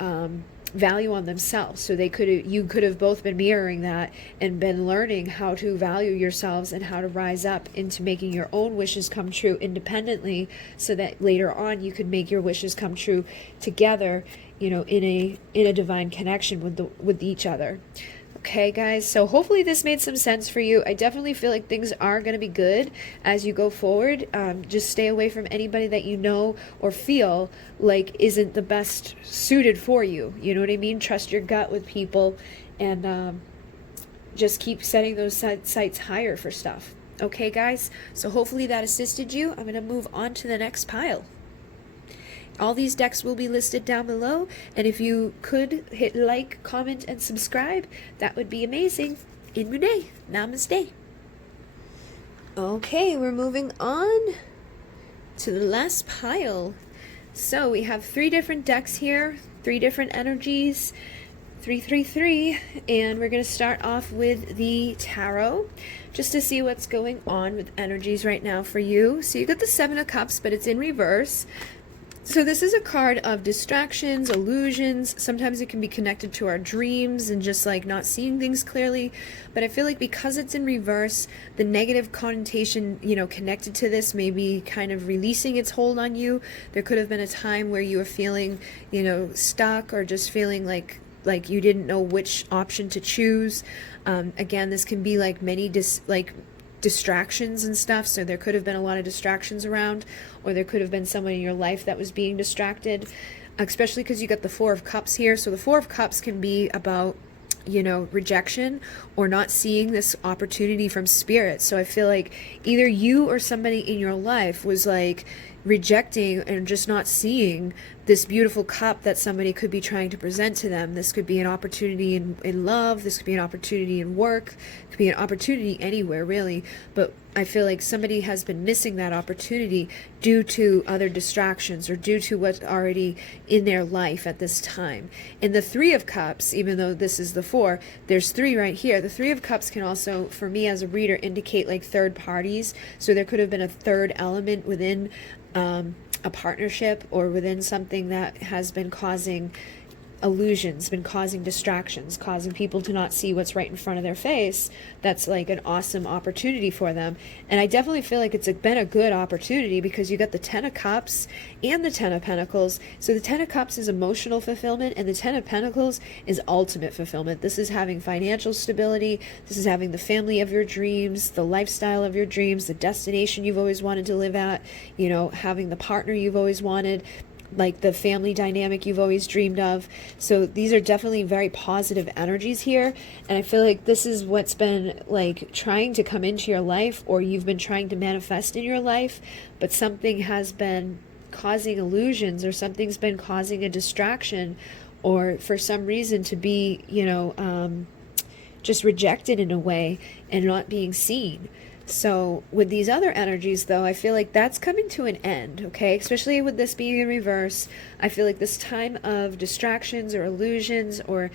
value on themselves. So you could have both been mirroring that and been learning how to value yourselves and how to rise up into making your own wishes come true independently, so that later on you could make your wishes come true together, you know, in a divine connection with each other. Okay, guys, so hopefully this made some sense for you. I definitely feel like things are going to be good as you go forward. Just stay away from anybody that you know or feel like isn't the best suited for you. You know what I mean? Trust your gut with people, and just keep setting those sights higher for stuff. Okay, guys, so hopefully that assisted you. I'm going to move on to the next pile. All these decks will be listed down below, and if you could hit like, comment, and subscribe, that would be amazing. In Mune, namaste. Okay, we're moving on to the last pile. So we have 3 different decks here, 3 different energies, 333, and we're going to start off with the tarot, just to see what's going on with energies right now for you. So you got the 7 of Cups, but it's in reverse. So this is a card of distractions, illusions. Sometimes it can be connected to our dreams and just like not seeing things clearly. But I feel like because it's in reverse, the negative connotation, you know, connected to this may be kind of releasing its hold on you. There could have been a time where you were feeling, you know, stuck, or just feeling like you didn't know which option to choose. Again, this can be like many distractions and stuff, so there could have been a lot of distractions around, or there could have been someone in your life that was being distracted, especially because you got the 4 of Cups here. So the 4 of Cups can be about, you know, rejection or not seeing this opportunity from spirit. So I feel like either you or somebody in your life was like rejecting and just not seeing this beautiful cup that somebody could be trying to present to them. This could be an opportunity in love. This could be an opportunity in work. It could be an opportunity anywhere, really. But I feel like somebody has been missing that opportunity due to other distractions or due to what's already in their life at this time. In the 3 of Cups, even though this is the 4, there's 3 right here. The 3 of Cups can also, for me as a reader, indicate like third parties. So there could have been a third element within a partnership or within something that has been causing illusions, been causing distractions, causing people to not see what's right in front of their face, that's like an awesome opportunity for them. And I definitely feel like it's been a good opportunity because you got the Ten of Cups and the Ten of Pentacles. So the Ten of Cups is emotional fulfillment, and the Ten of Pentacles is ultimate fulfillment. This is having financial stability. This is having the family of your dreams, the lifestyle of your dreams, the destination you've always wanted to live at, you know, having the partner you've always wanted, like the family dynamic you've always dreamed of. So these are definitely very positive energies here, and I feel like this is what's been like trying to come into your life, or you've been trying to manifest in your life, but something has been causing illusions, or something's been causing a distraction, or for some reason to be, you know, just rejected in a way and not being seen. So with these other energies, though, I feel like that's coming to an end, okay? Especially with this being in reverse, I feel like this time of distractions or illusions or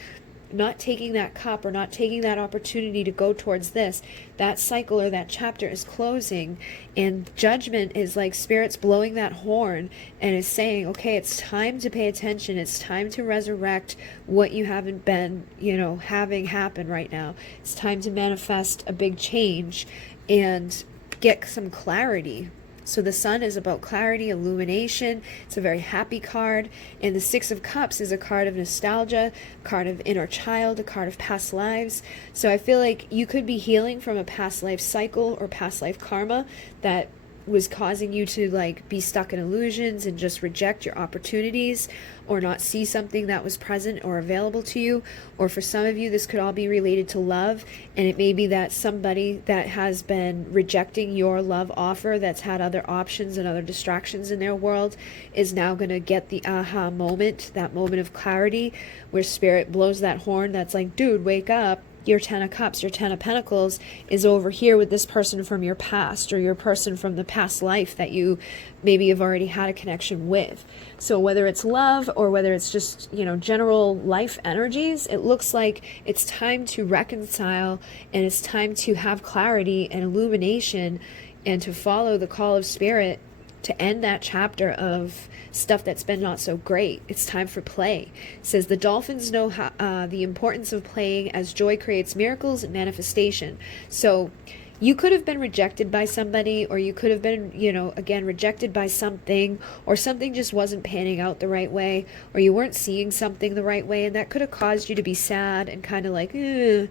not taking that cup or not taking that opportunity to go towards this, that cycle or that chapter is closing, and judgment is like spirits blowing that horn and is saying, okay, it's time to pay attention. It's time to resurrect what you haven't been, you know, having happen right now. It's time to manifest a big change and get some clarity. So the Sun is about clarity, illumination. It's a very happy card. And the Six of Cups is a card of nostalgia, a card of inner child, a card of past lives. So I feel like you could be healing from a past life cycle or past life karma that was causing you to like be stuck in illusions and just reject your opportunities or not see something that was present or available to you. Or for some of you, this could all be related to love, and it may be that somebody that has been rejecting your love offer, that's had other options and other distractions in their world, is now going to get the aha moment, that moment of clarity where spirit blows that horn that's like, dude, wake up. Your Ten of Cups, your Ten of Pentacles is over here with this person from your past, or your person from the past life that you maybe have already had a connection with. So whether it's love or whether it's just, you know, general life energies, it looks like it's time to reconcile, and it's time to have clarity and illumination and to follow the call of spirit to end that chapter of stuff that's been not so great. It's time for play. It says the dolphins know how, the importance of playing, as joy creates miracles and manifestation. So you could have been rejected by somebody, or you could have been, you know, again, rejected by something, or something just wasn't panning out the right way, or you weren't seeing something the right way, and that could have caused you to be sad and kind of like, ugh.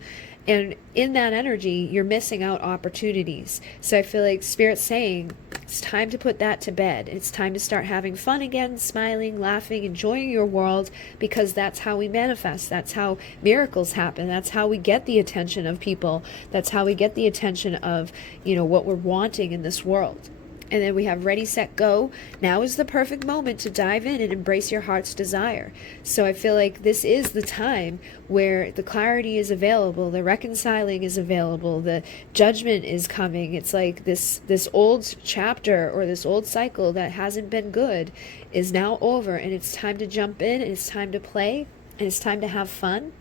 And in that energy, you're missing out opportunities. So I feel like Spirit's saying it's time to put that to bed. It's time to start having fun again, smiling, laughing, enjoying your world, because that's how we manifest. That's how miracles happen. That's how we get the attention of people. That's how we get the attention of, you know, what we're wanting in this world. And then we have ready, set, go. Now is the perfect moment to dive in and embrace your heart's desire. So I feel like this is the time where the clarity is available, the reconciling is available, the judgment is coming. It's like this old chapter or this old cycle that hasn't been good is now over, and it's time to jump in, and it's time to play, and it's time to have fun.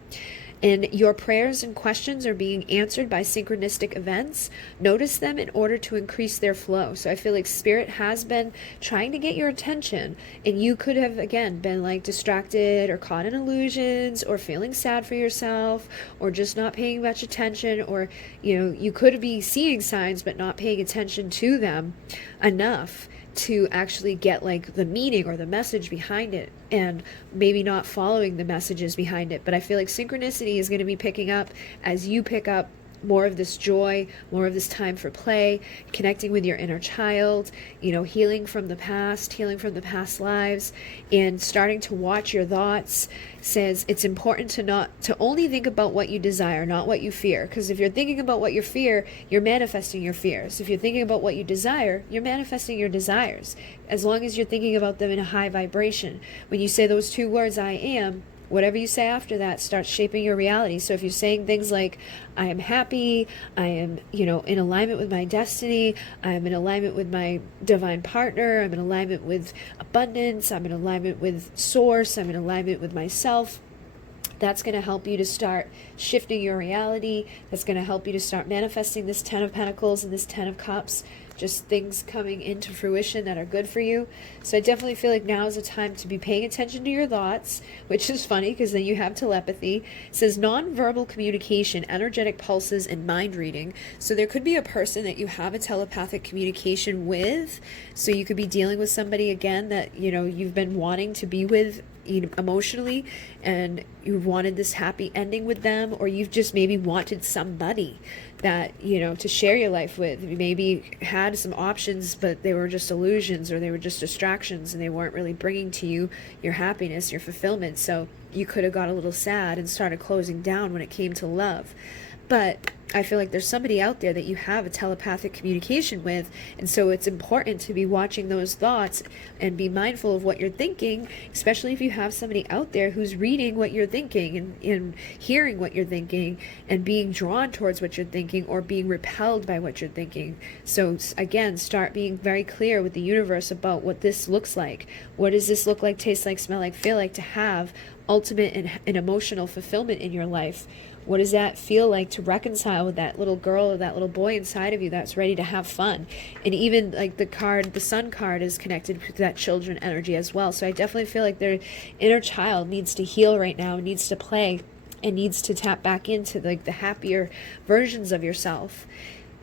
And your prayers and questions are being answered by synchronistic events. Notice them in order to increase their flow. So I feel like Spirit has been trying to get your attention, and you could have, again, been like distracted or caught in illusions or feeling sad for yourself or just not paying much attention, or, you know, you could be seeing signs but not paying attention to them enough to actually get like the meaning or the message behind it, and maybe not following the messages behind it. But I feel like synchronicity is going to be picking up as you pick up more of this joy, more of this time for play, connecting with your inner child, you know, healing from the past lives, and starting to watch your thoughts. Says it's important to only think about what you desire, not what you fear. Because if you're thinking about what you fear, you're manifesting your fears. If you're thinking about what you desire, you're manifesting your desires. As long as you're thinking about them in a high vibration. When you say those two words, I am, whatever you say after that starts shaping your reality. So if you're saying things like, I am happy, I am, you know, in alignment with my destiny, I'm in alignment with my divine partner, I'm in alignment with abundance, I'm in alignment with source, I'm in alignment with myself, that's going to help you to start shifting your reality. That's going to help you to start manifesting this Ten of Pentacles and this Ten of Cups. just things coming into fruition that are good for you. So I definitely feel like now is a time to be paying attention to your thoughts, which is funny because then you have telepathy. It says nonverbal communication, energetic pulses, and mind reading. So there could be a person that you have a telepathic communication with. So you could be dealing with somebody again that, you know, you've been wanting to be with emotionally, and you wanted this happy ending with them, or you've just maybe wanted somebody that, you know, to share your life with. You maybe had some options, but they were just illusions, or they were just distractions, and they weren't really bringing to you your happiness, your fulfillment. So you could have got a little sad and started closing down when it came to love. But I feel like there's somebody out there that you have a telepathic communication with, and so it's important to be watching those thoughts and be mindful of what you're thinking, especially if you have somebody out there who's reading what you're thinking and hearing what you're thinking and being drawn towards what you're thinking or being repelled by what you're thinking. So again, start being very clear with the universe about what this looks like. What does this look like, taste like, smell like, feel like to have ultimate and emotional fulfillment in your life? What does that feel like to reconcile with that little girl or that little boy inside of you that's ready to have fun? And even like the sun card is connected to that children energy as well. So I definitely feel like their inner child needs to heal right now, needs to play, and needs to tap back into like the happier versions of yourself.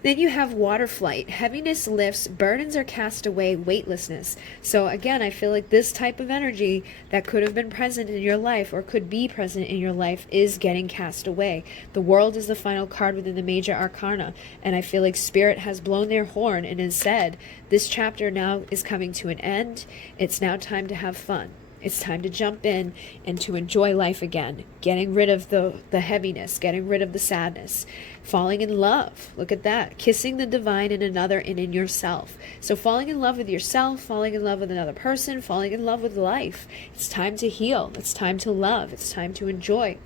Then you have water flight. Heaviness lifts, burdens are cast away, weightlessness. So again, I feel like this type of energy that could have been present in your life or could be present in your life is getting cast away. The World is the final card within the major arcana, and I feel like Spirit has blown their horn and has said, this chapter now is coming to an end. It's now time to have fun. It's time to jump in and to enjoy life again, getting rid of the heaviness, getting rid of the sadness, falling in love. Look at that. Kissing the divine in another and in yourself. So falling in love with yourself, falling in love with another person, falling in love with life. It's time to heal. It's time to love. It's time to enjoy.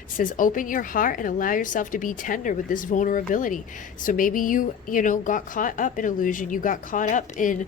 It says open your heart and allow yourself to be tender with this vulnerability. So maybe you got caught up in illusion. You got caught up in,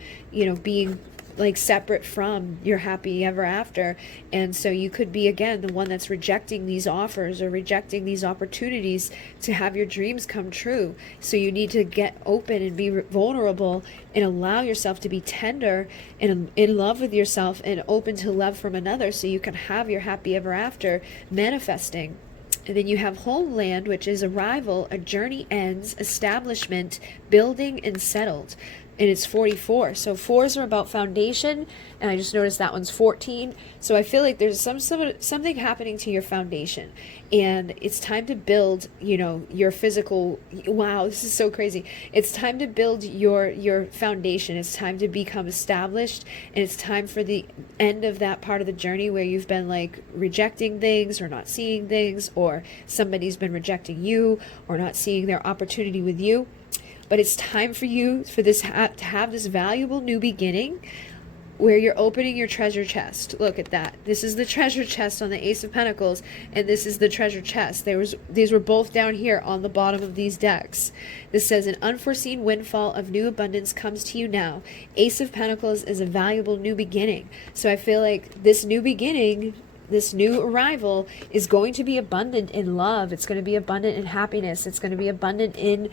being like separate from your happy ever after, and so you could be again the one that's rejecting these offers or rejecting these opportunities to have your dreams come true. So you need to get open and be vulnerable and allow yourself to be tender and in love with yourself and open to love from another, so you can have your happy ever after manifesting. And then you have homeland, which is arrival, a journey ends, establishment, building, and settled. And it's 44. So 4s are about foundation, and I just noticed that one's 14. So I feel like there's something happening to your foundation, and it's time to build, your physical. Wow, this is so crazy. It's time to build your foundation. It's time to become established, and it's time for the end of that part of the journey where you've been like rejecting things or not seeing things, or somebody's been rejecting you or not seeing their opportunity with you. But it's time for you to have this valuable new beginning where you're opening your treasure chest. Look at that. This is the treasure chest on the Ace of Pentacles, and this is the treasure chest. These were both down here on the bottom of these decks. This says an unforeseen windfall of new abundance comes to you now. Ace of Pentacles is a valuable new beginning. So I feel like this new beginning, this new arrival is going to be abundant in love. It's going to be abundant in happiness. It's going to be abundant in,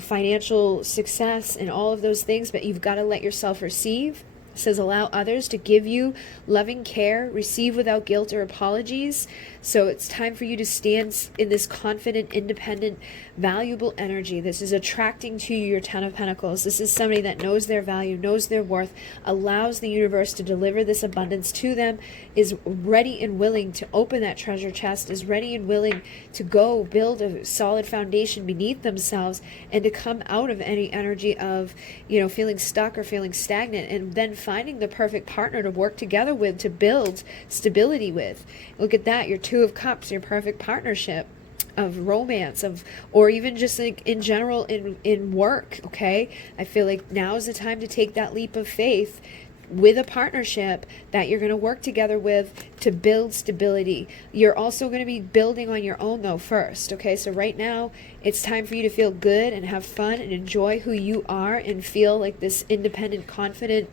financial success and all of those things, but you've got to let yourself receive. It says allow others to give you loving care, receive without guilt or apologies. So it's time for you to stand in this confident, independent, valuable energy. This is attracting to you your 10 of Pentacles. This is somebody that knows their value, knows their worth, allows the universe to deliver this abundance to them, is ready and willing to open that treasure chest, is ready and willing to go build a solid foundation beneath themselves and to come out of any energy of, feeling stuck or feeling stagnant, and then finding the perfect partner to work together with, to build stability with. Look at that. Your 2 of Cups, your perfect partnership of romance, or even just like in general in work. Okay, I feel like now is the time to take that leap of faith with a partnership that you're going to work together with to build stability. You're also going to be building on your own though first. Okay, so right now it's time for you to feel good and have fun and enjoy who you are and feel like this independent, confident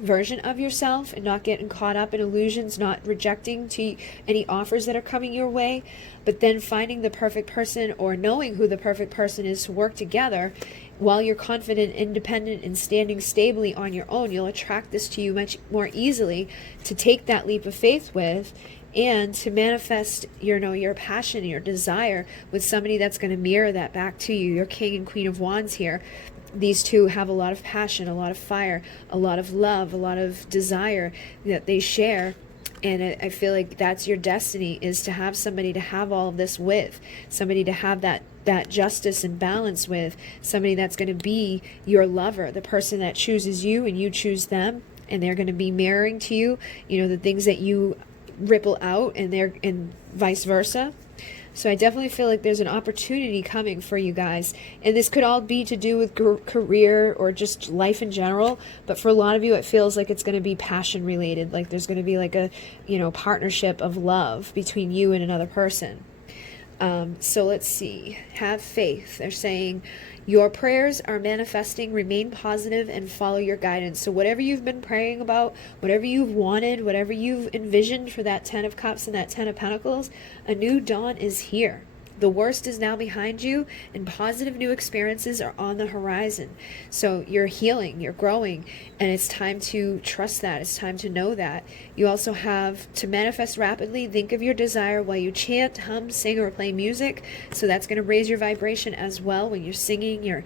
version of yourself, and not getting caught up in illusions, not rejecting to any offers that are coming your way, but then finding the perfect person or knowing who the perfect person is to work together while you're confident, independent, and standing stably on your own, you'll attract this to you much more easily to take that leap of faith with, and to manifest your passion, your desire with somebody that's going to mirror that back to you. Your King and Queen of Wands here. These two have a lot of passion, a lot of fire, a lot of love, a lot of desire that they share. And I feel like that's your destiny, is to have somebody to have all of this with, somebody to have that justice and balance with, somebody that's going to be your lover, the person that chooses you and you choose them, and they're going to be mirroring to you, the things that you ripple out, and vice versa. So I definitely feel like there's an opportunity coming for you guys. And this could all be to do with career or just life in general. But for a lot of you, it feels like it's going to be passion related. Like there's going to be like a, partnership of love between you and another person. So let's see. Have faith. They're saying your prayers are manifesting. Remain positive and follow your guidance. So whatever you've been praying about, whatever you've wanted, whatever you've envisioned for that 10 of Cups and that 10 of Pentacles, a new dawn is here. The worst is now behind you, and positive new experiences are on the horizon. So you're healing, you're growing, and it's time to trust that. It's time to know that. You also have to manifest rapidly. Think of your desire while you chant, hum, sing, or play music. So that's going to raise your vibration as well. When you're singing, you're,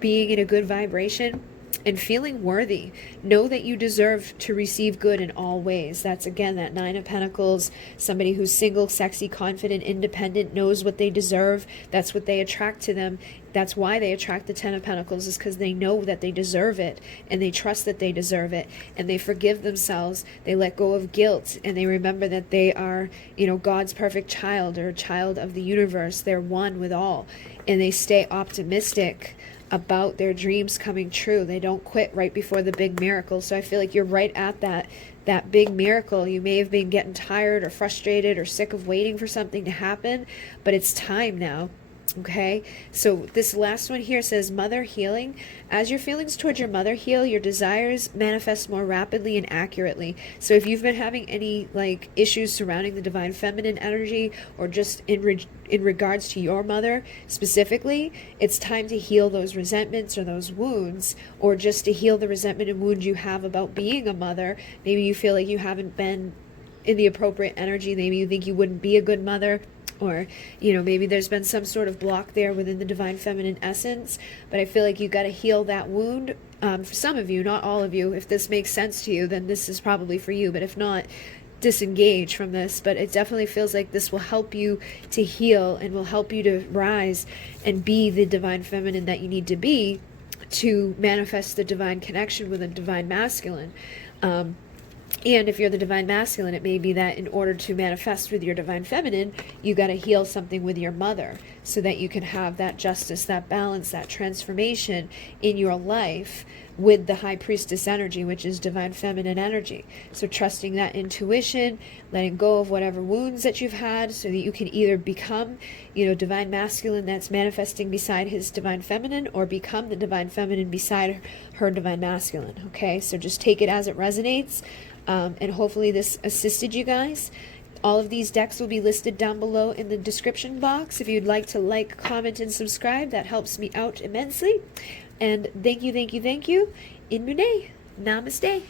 being in a good vibration and feeling worthy. Know that you deserve to receive good in all ways. That's again that 9 of Pentacles, somebody who's single, sexy, confident, independent, knows what they deserve. That's what they attract to them. That's why they attract the 10 of Pentacles, is because they know that they deserve it, and they trust that they deserve it, and they forgive themselves. They let go of guilt, and they remember that they are, God's perfect child, or a child of the universe. They're one with all, and they stay optimistic about their dreams coming true. They don't quit right before the big miracle. So I feel like you're right at that big miracle. You may have been getting tired or frustrated or sick of waiting for something to happen, but it's time now. Okay, so this last one here says mother healing. As your feelings towards your mother heal, your desires manifest more rapidly and accurately. So if you've been having any issues surrounding the divine feminine energy, or just in regards to your mother specifically, it's time to heal those resentments or those wounds, or just to heal the resentment and wound you have about being a mother. Maybe you feel like you haven't been in the appropriate energy. Maybe you think you wouldn't be a good mother. Or, maybe there's been some sort of block there within the divine feminine essence. But I feel like you got to heal that wound. For some of you, not all of you. If this makes sense to you, then this is probably for you. But if not, disengage from this. But it definitely feels like this will help you to heal, and will help you to rise and be the divine feminine that you need to be, to manifest the divine connection with a divine masculine. And if you're the divine masculine, it may be that in order to manifest with your divine feminine, you got to heal something with your mother, so that you can have that justice, that balance, that transformation in your life with the high priestess energy, which is divine feminine energy. So trusting that intuition, letting go of whatever wounds that you've had, so that you can either become, divine masculine that's manifesting beside his divine feminine, or become the divine feminine beside her divine masculine. Okay, so just take it as it resonates. And hopefully this assisted you guys. All of these decks will be listed down below in the description box. If you'd like to like, comment, and subscribe, that helps me out immensely. And thank you, thank you, thank you. In Mune. Namaste.